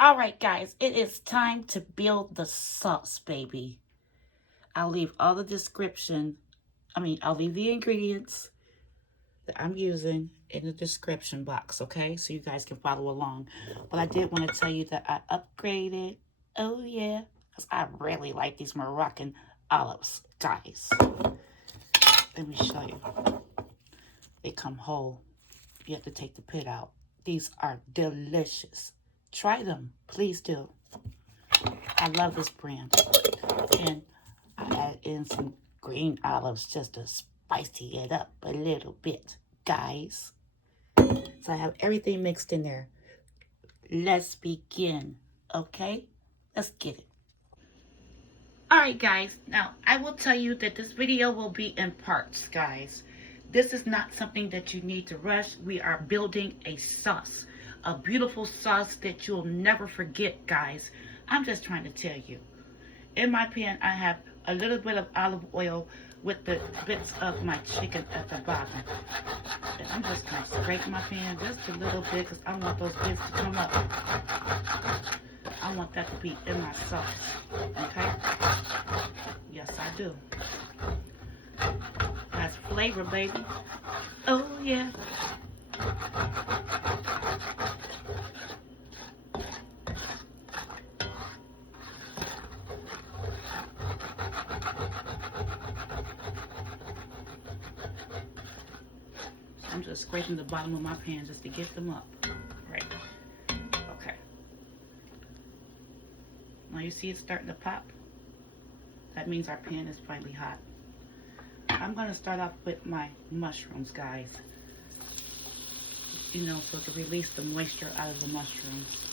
All right, guys, it is time to build the sauce, baby. I'll leave all the I'll leave the ingredients that I'm using in the description box, okay? So you guys can follow along. But I did want to tell you that I upgraded. Oh, yeah. Because I really like these Moroccan olives, guys. Let me show you. They come whole. You have to take the pit out. These are delicious. Try them. Please do. I love this brand. And I add in some green olives just to spicy it up a little bit, guys. So I have everything mixed in there. Let's begin, okay? Let's get it. Alright, guys. Now, I will tell you that this video will be in parts, guys. This is not something that you need to rush. We are building a sauce. A beautiful sauce that you'll never forget, guys. I'm just trying to tell you. In my pan, I have a little bit of olive oil with the bits of my chicken at the bottom. And I'm just going to scrape my pan just a little bit because I want those bits to come up. I want that to be in my sauce. Okay? Yes, I do. That's flavor, baby. Oh, yeah. I'm just scraping the bottom of my pan just to get them up. Right. Okay. Now you see it starting to pop? That means our pan is finally hot. I'm going to start off with my mushrooms, guys. You know, so to release the moisture out of the mushrooms.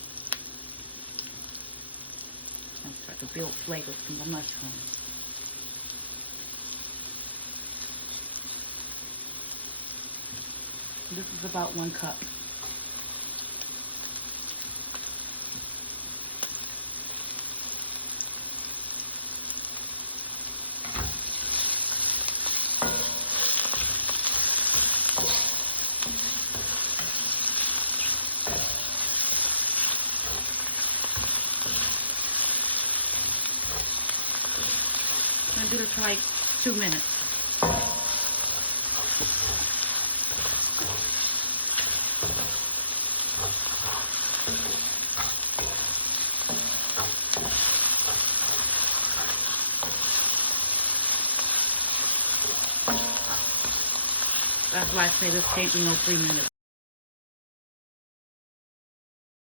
And start to build flavor from the mushrooms. This is about 1 cup. I'm going to do this for like 2 minutes. That's why I say this can't be no 3 minutes.